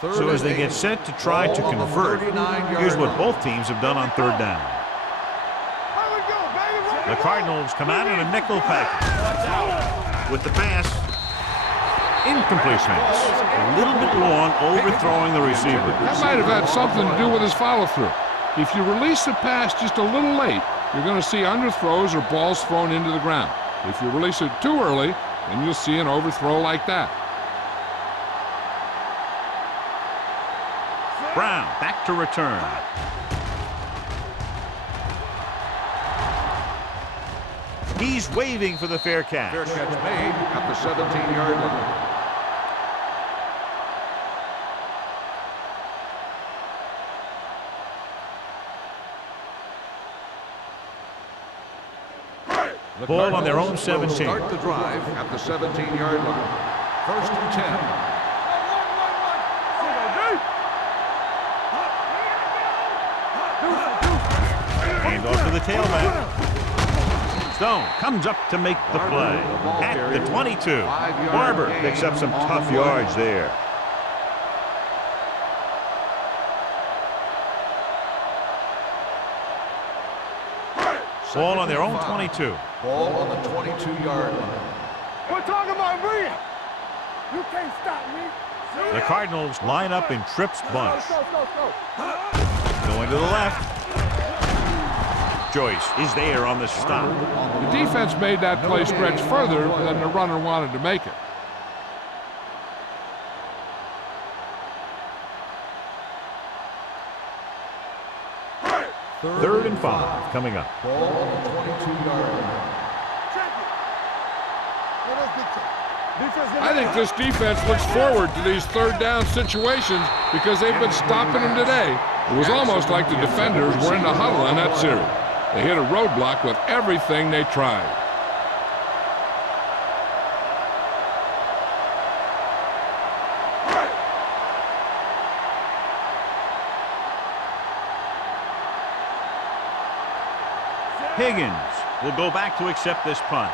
So as they get set to try to convert, here's what both teams have done on 3rd down. The Cardinals come out in a nickel package with the pass. Incomplete pass. A little bit long, overthrowing the receiver. That might have had something to do with his follow-through. If you release the pass just a little late, you're going to see underthrows or balls thrown into the ground. If you release it too early, then you'll see an overthrow like that. Brown back to return. He's waving for the fair catch. Fair catch made at the 17-yard line. The Ball on their own Cardinals 17. will start the drive at the 17-yard line. 1st and 10. Hand off to the tailback. Stone comes up to make the play at the 22. Barber picks up some tough yards there. Ball on their own 22. Ball on the 22-yard line. We're talking about me. You can't stop me. The Cardinals line up in trips bunch. Going to the left. Joyce is there on the stop. The defense made that play stretch further than the runner wanted to make it. Third and 5 coming up. Ball on the 22-yard line. I think this defense looks forward to these 3rd down situations because they've been stopping them today. It was almost like the defenders were in the huddle on that series. They hit a roadblock with everything they tried. Higgins will go back to accept this punt.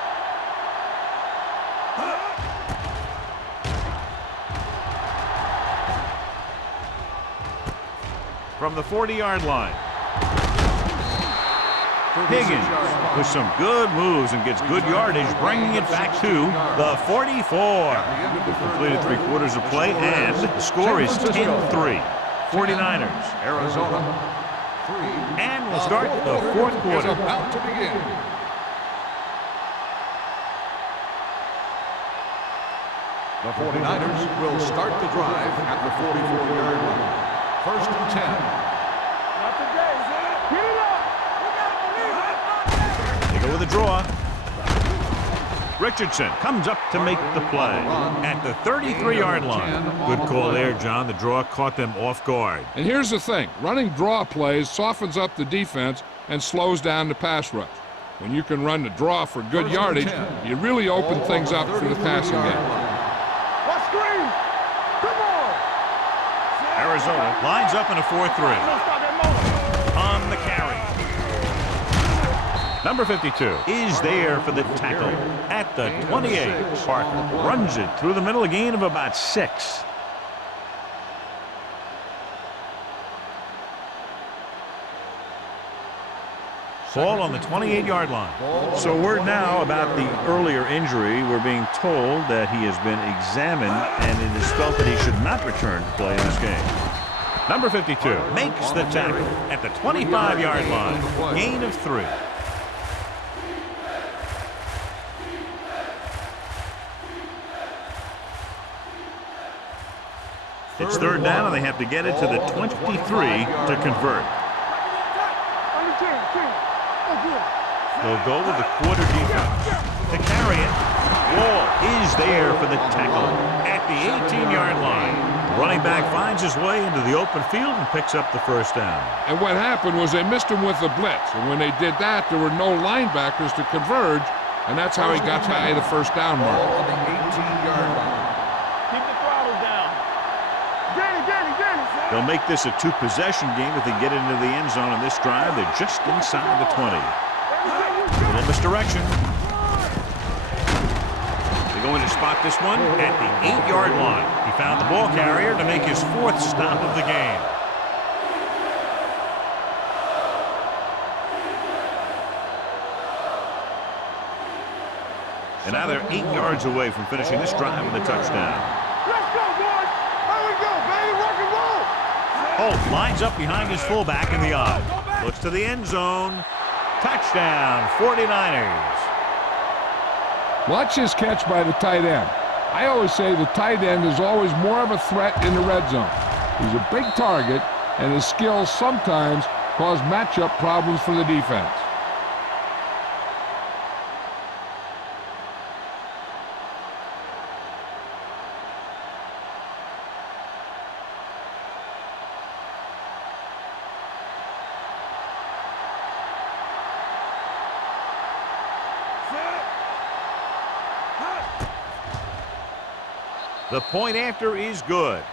From the 40-yard line. Higgins with some good moves and gets good yardage, bringing it back to the 44. We've completed 3/4 of play, and the score is 10-3. 49ers. Arizona. And we'll start the 4th quarter. Is about to begin. The 49ers will start the drive at the 44-yard line. 1st and 10. Not today. Get it up. They go with a draw. Richardson comes up to make the play at the 33-yard line. Good call there, John. The draw caught them off guard. And here's the thing. Running draw plays softens up the defense and slows down the pass rush. When you can run the draw for good yardage, you really open things up for the passing game. What screen? Come on. Arizona lines up in a 4-3. On the carry. Number 52 is there for the tackle at the 28. Park runs it through the middle, a gain of about 6. Ball on the 28-yard line. So word now about the earlier injury. We're being told that he has been examined and it is felt that he should not return to play in this game. Number 52 makes the tackle at the 25-yard line. Gain of 3. It's 3rd down, and they have to get it to the 23 to convert. They'll go with the quarter defense. To carry it, Wall is there for the tackle at the 18-yard line. Running back finds his way into the open field and picks up the first down. And what happened was they missed him with the blitz. And when they did that, there were no linebackers to converge. And that's how he got by the first down mark. Ball on the 18-yard line. Keep the throttle down. Danny. They'll make this a two-possession game if they get into the end zone in this drive. They're just inside the 20. Little misdirection. They're going to spot this one at the 8-yard line. He found the ball carrier to make his 4th stop of the game. And now they're 8 yards away from finishing this drive with a touchdown. Let's go, boys. Here we go, baby. Rock and roll. Holt lines up behind his fullback in the eye. Looks to the end zone. Touchdown, 49ers. Watch his catch by the tight end. I always say the tight end is always more of a threat in the red zone. He's a big target, and his skills sometimes cause matchup problems for the defense. The point after is good.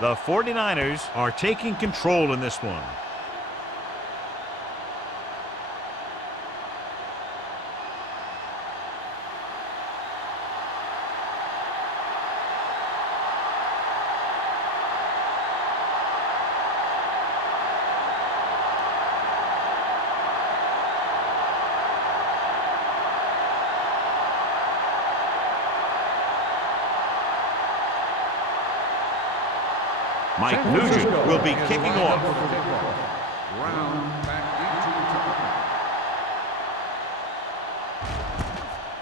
The 49ers are taking control in this one. Mike Nugent will be kicking off. Brown back into return.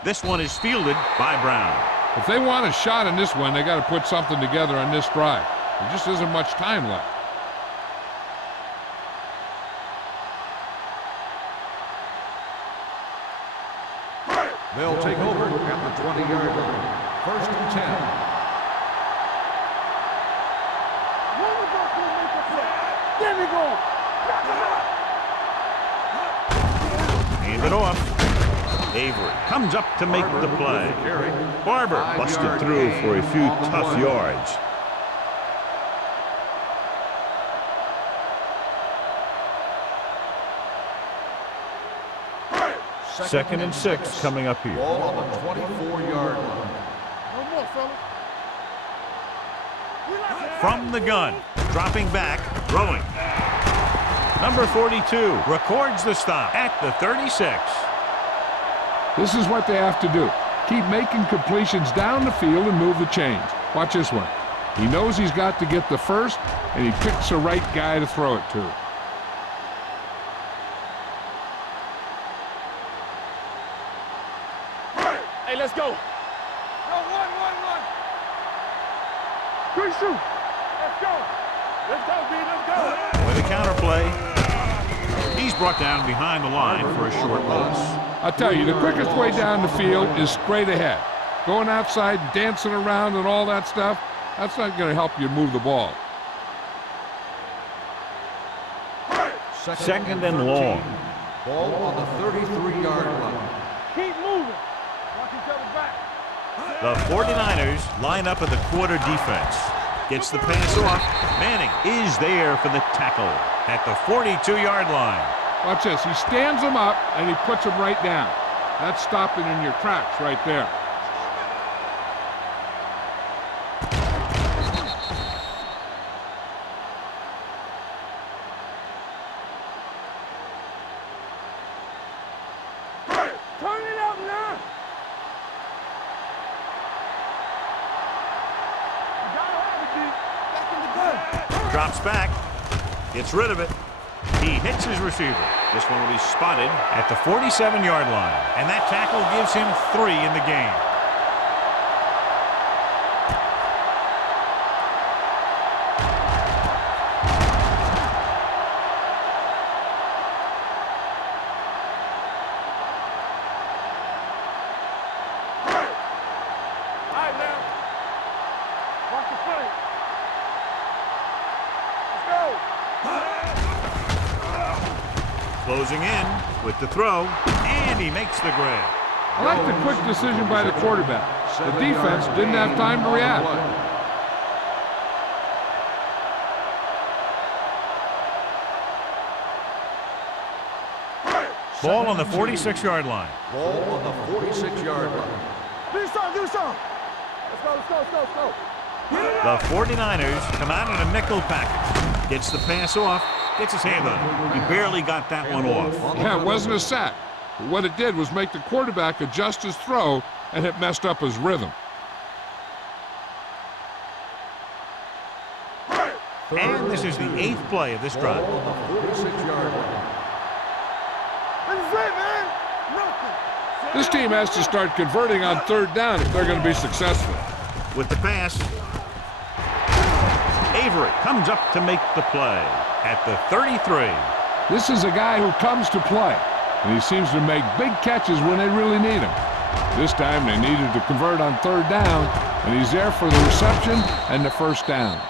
This one is fielded by Brown. If they want a shot in this one, they got to put something together on this drive. There just isn't much time left. They'll take over at the 20-yard line. 1st and 10. There we go. Hand it off. Avery comes up to make the play. Barber busted through for a few tough yards. Second and 6 coming up here. Ball on the 24-yard line. No more, fellas. From the gun, dropping back, throwing. Number 42 records the stop at the 36. This is what they have to do. Keep making completions down the field and move the chains. Watch this one. He knows he's got to get the first, and he picks the right guy to throw it to. Hey, let's go. Go, one. 3 shoot. Let's go. Let's go, B. Let's go. With a counter play, he's brought down behind the line for a short loss. I'll tell you, the quickest way down the field is straight ahead. Going outside and dancing around and all that stuff, that's not going to help you move the ball. Second and long. Ball on the 33-yard line. Keep moving. Watch each other back. The 49ers line up at the quarter defense. Gets the pass off. Manning is there for the tackle at the 42-yard line. Watch this. He stands him up, and he puts him right down. That's stopping in your tracks right there. Turn it up now. You gotta have it, G. Back in the gun. Drops back. Gets rid of it. He hits his receiver. This one will be spotted at the 47-yard line. And that tackle gives him 3 in the game. All right, now. Watch the play. Closing in with the throw, and he makes the grab. I like the quick decision by the quarterback. The defense didn't have time to react. Ball on the 46-yard line. Ball on the 46-yard line. Give me some, give me some. Let's go, let's go, let's go, let's go. The 49ers come out in a nickel package. Gets the pass off, gets his hand on it. He barely got that one off. Yeah, it wasn't a sack. But what it did was make the quarterback adjust his throw, and it messed up his rhythm. And this is the 8th play of this drive. Ball on the 46-yard line. This is it, man. Nothing. This team has to start converting on 3rd down if they're going to be successful. With the pass, Avery comes up to make the play at the 33. This is a guy who comes to play, and he seems to make big catches when they really need him. This time they needed to convert on 3rd down, and he's there for the reception and the 1st down.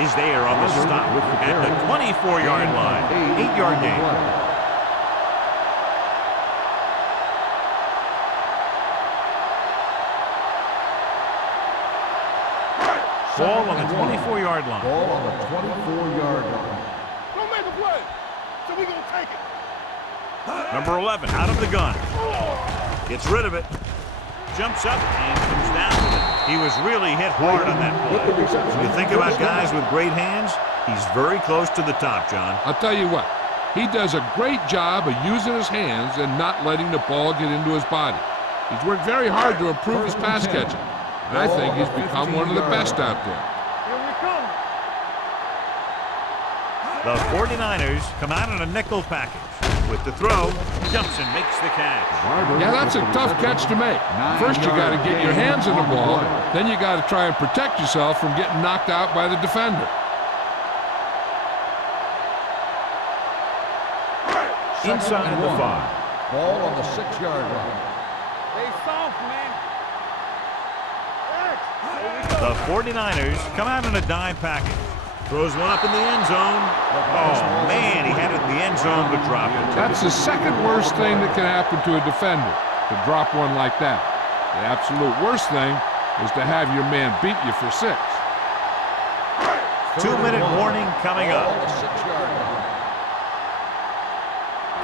Is there on the stop at the 24-yard line. 8-yard gain. Ball on the 24-yard line. Ball on the 24-yard line. Don't make a play. So we gonna take it. Number 11 out of the gun. Gets rid of it. Jumps up and comes down with it. He was really hit hard on that play. When you think about guys with great hands, he's very close to the top, John. I'll tell you what, he does a great job of using his hands and not letting the ball get into his body. He's worked very hard to improve his pass catching, and I think he's become one of the best out there. Here we come. The 49ers come out in a nickel package. With the throw, jumps and makes the catch. Yeah, that's a tough catch to make. First, you got to get your hands on the ball. Then you got to try and protect yourself from getting knocked out by the defender. Inside the 5. Ball on the 6-yard line. They soft, man. The 49ers come out in a dime package. Throws one up in the end zone. Oh, man, he had it in the end zone but dropped it. That's the second worst thing that can happen to a defender, to drop one like that. The absolute worst thing is to have your man beat you for 6. 2-minute warning coming up.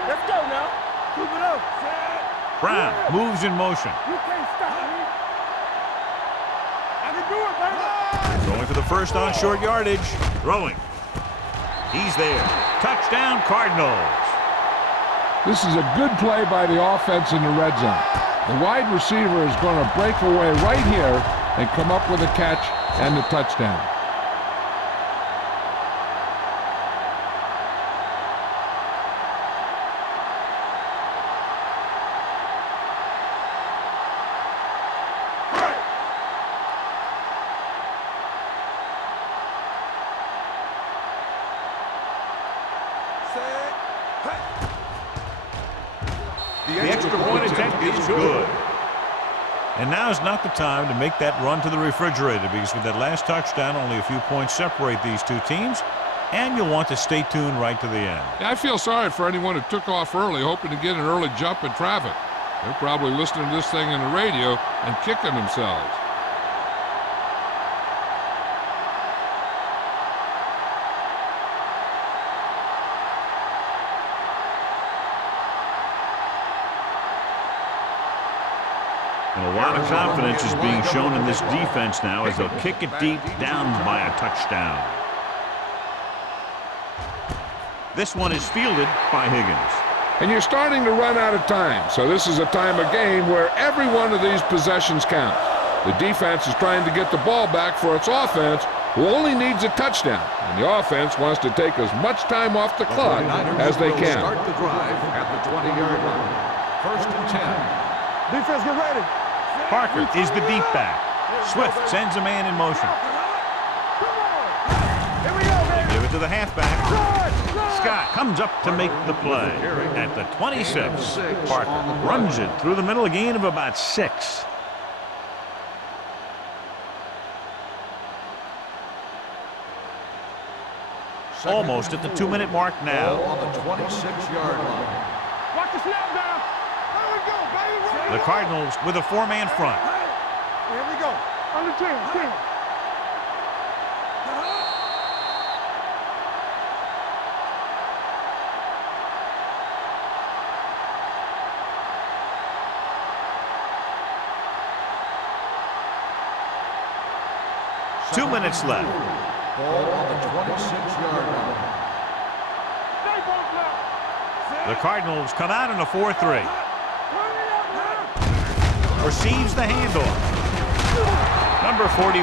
Let's go now. Keep it up. Brown moves in motion. You can't stop me. I can do it, baby. Going for the first on short yardage. Throwing. He's there. Touchdown, Cardinals. This is a good play by the offense in the red zone. The wide receiver is going to break away right here and come up with a catch and the touchdown. The extra point attempt is good. And now is not the time to make that run to the refrigerator, because with that last touchdown, only a few points separate these two teams, and you'll want to stay tuned right to the end. Yeah, I feel sorry for anyone who took off early, hoping to get an early jump in traffic. They're probably listening to this thing on the radio and kicking themselves. And a lot of confidence is being shown in this defense now as they'll kick it deep, down by a touchdown. This one is fielded by Higgins. And you're starting to run out of time, so this is a time of game where every one of these possessions counts. The defense is trying to get the ball back for its offense, who only needs a touchdown, and the offense wants to take as much time off the clock as they can. Start the drive at the 20-yard line. 1st and 10. Defense, get ready. Parker is the deep back. Swift sends a man in motion. Come on. Here we go, man. They give it to the halfback. Scott comes up to make the play. At the 26, Parker runs it through the middle, a gain of about 6. Almost at the 2-minute mark now. On the 26-yard line. Watch the snap down. There we go, baby. The Cardinals with a 4-man front. Here we go. Under 10. 2 minutes left. Ball on the 26-yard line. The Cardinals come out in a 4-3. Receives the handoff. Number 41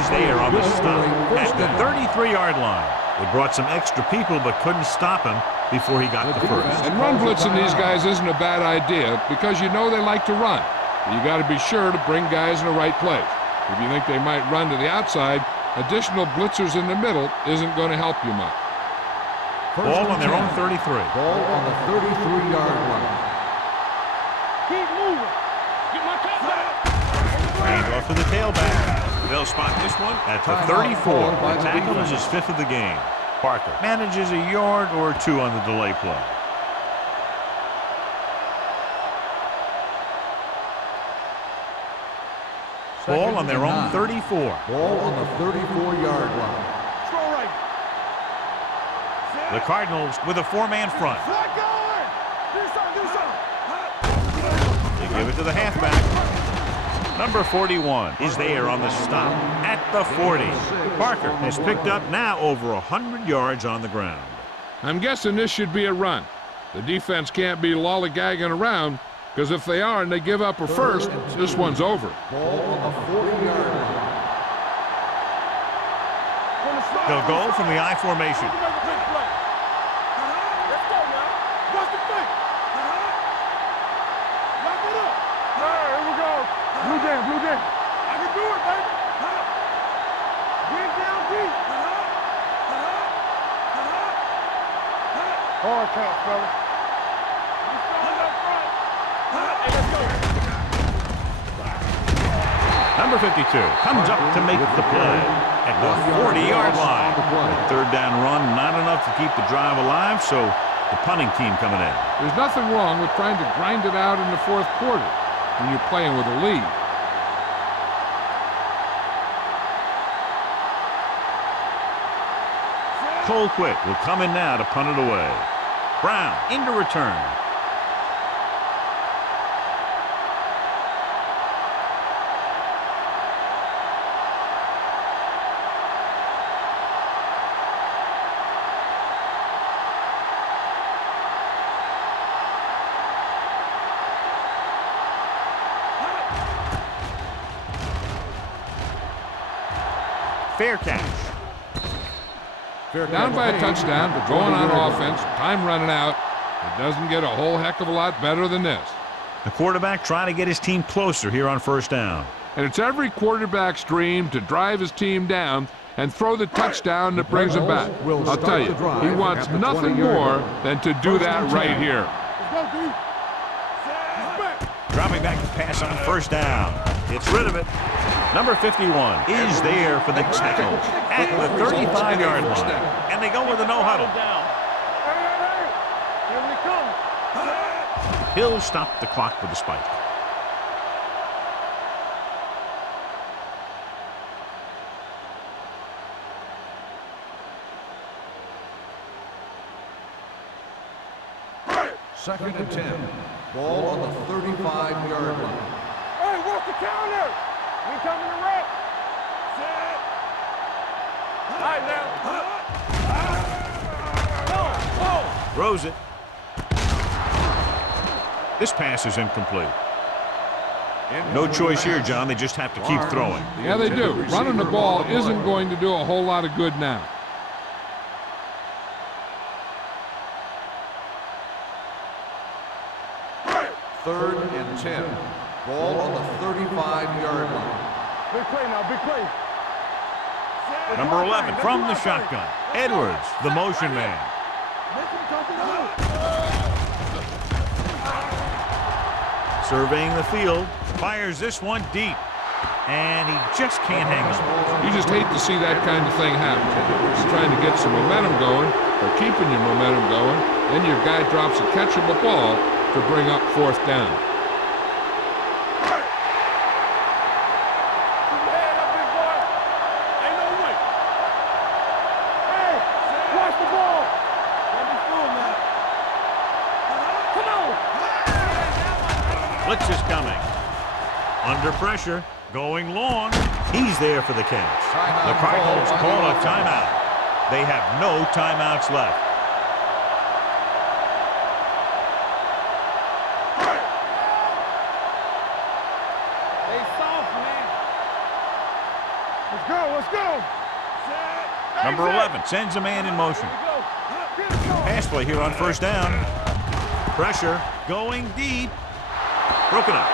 is there on the stop at the 33-yard line. They brought some extra people but couldn't stop him before he got the first. And run blitzing these guys isn't a bad idea because you know they like to run. You got to be sure to bring guys in the right place. If you think they might run to the outside, additional blitzers in the middle isn't going to help you much. Ball on their own 33. Ball on the 33-yard line. Keep moving. Get my cat back. Hand off to the tailback. They'll spot this one at the 34. The tackle is his 5th of the game. Parker manages a yard or 2 on the delay play. Ball on their own 34. Ball on the 34-yard line. Go right. The Cardinals with a 4-man front. Flat going. Do something. They give it to the halfback. Number 41 is there on the stop at the 40. Parker has picked up now over 100 yards on the ground. I'm guessing this should be a run. The defense can't be lollygagging around because if they are and they give up a first, this one's over. Ball on the 40-yard line. They'll go from the I formation. Let's go now. What's the thing? Lock it up. All right, here we go. Blue jam. I can do it, baby. Get down deep. Hard count, fellas. You started up front. Hey, let's go. Number 52 comes up to make the play at the 40-yard line. The 3rd down run, not enough to keep the drive alive, so the punting team coming in. There's nothing wrong with trying to grind it out in the 4th quarter when you're playing with a lead. Colquitt will come in now to punt it away. Brown into return. Fair catch. Down by a touchdown, but going on offense, time running out. It doesn't get a whole heck of a lot better than this. The quarterback trying to get his team closer here on 1st down. And it's every quarterback's dream to drive his team down and throw the touchdown that brings him back. I'll tell you, he wants nothing more than to do that right here. Dropping back to pass on 1st down. Gets rid of it. Number 51 is there for the tackle at the 35-yard line. And they go with a no-huddle. He'll stop the clock with a spike. Second and 10. Ball on the 35-yard line. Hey, what's the counter? We coming to wreck. Set. All right, now. Throws it. This pass is incomplete. No choice here, John. They just have to keep throwing. Yeah, they do. Running the ball isn't going to do a whole lot of good now. Third and 10. Ball on the 35-yard line. Big play now, big play. Number 11 from the shotgun. Edwards, the motion man. Surveying the field, fires this one deep. And he just can't hang on. You just hate to see that kind of thing happen. Just trying to get some momentum going, or keeping your momentum going, then your guy drops a catchable ball to bring up fourth down. Blitz is coming. Under pressure, going long. He's there for the catch. The Cardinals call a timeout. They have no timeouts left. Hey, soft, man. Let's go, let's go. Number 11 sends a man in motion. Pass play here on first down. Pressure, going deep. Broken up.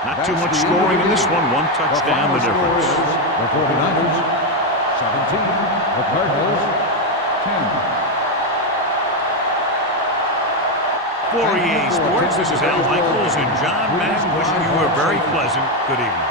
Not too much scoring in this one. One touchdown, the difference. The 49ers, 17. The Cardinals, 10. For EA Sports, this is Al Michaels and John Madden wishing you a very pleasant good evening.